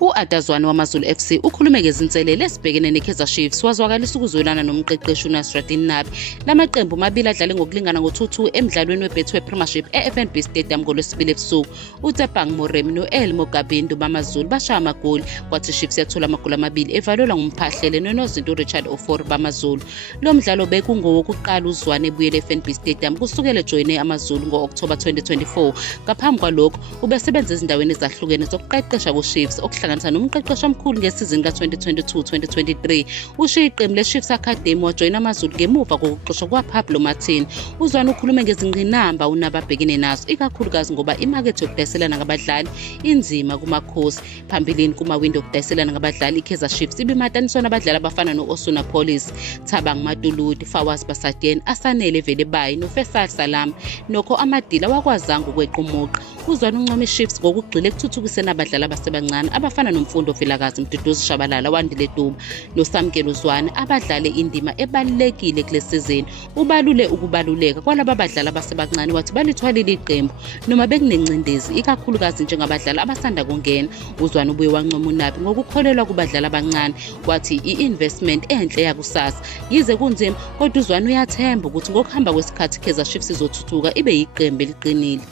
U-Adazwane wamaZulu FC ukhulume ngezinselele esibhekene neKaizer Chiefs wazwakalisa ukuzwelana nomqeqeshi uNasruddin Nabi. Lamaqembu mabili adlale ngokulingana ngo-2-2 emidlalweni weBetway Premiership e-FNB Stadium ngolwesibili ebusuku. uTebang Moremi no-Elmo Gabindo bamaZulu bashaya amagoli, kwathi iChiefs yathola amagoli amabili evalelwa ngumphahlele nonozinto Richard Ofori bamaZulu. Lo mdlalo bekungowokuqala uZwane ebuyele e-FNB Stadium kusukela ejoyine amaZulu ngo-October 2024. Ngaphambi kwalokho ubesebenza ezindaweni ezahlukene zokuqeqesha kuChiefs okuhlanganisa nomqeqeshi omkhulu ngesizini ka-2022-2023. Ushiye iqembu le-Chiefs Academy wajoyina amaZulu ngemuva kokuxoshwa kwaPablo Martin. uZwane ukhulume ngezingqinamba uNabi abhekene nazo, ikakhulukazi ngoba imakethe yokudayiselana ngabadlali inzima kumakhosi. Phambilini kumawindi okudayiselana ngabadlali, iKaizer Chiefs ibimataniswa nabadlali abafana no-Osuna Police, Thabang Matuludi, Fawaz Basadien, Asanele Velebayi noFaisal Salam. Nokho amadila wakwazanga ukweqa umuqa. uZwane uncoma iChiefs ngokugxile ekuthuthukiseni abadlali abasebancane abafana noMfundo Vilakazi, Mduduzi Shabalala, Wandile Duma noSamkelo Zwane abadlale indima ebalulekile kulesi sizini. Ubalule ukubaluleka kwalaba badlali abasebancane wathi balithwalile iqembu noma bekunencindezi, ikakhulukazi njengabadlali abasanda kungena. uZwane ubuye wancoma uNabi ngokukholelwa kubadlali abancane, wathi i-investment enhle yakusasa. Yize kunzima kodwa uZwane uyathemba ukuthi ngokuhamba kwesikhathi iKaizer Chiefs izothuthuka ibe yiqembu eliqinile.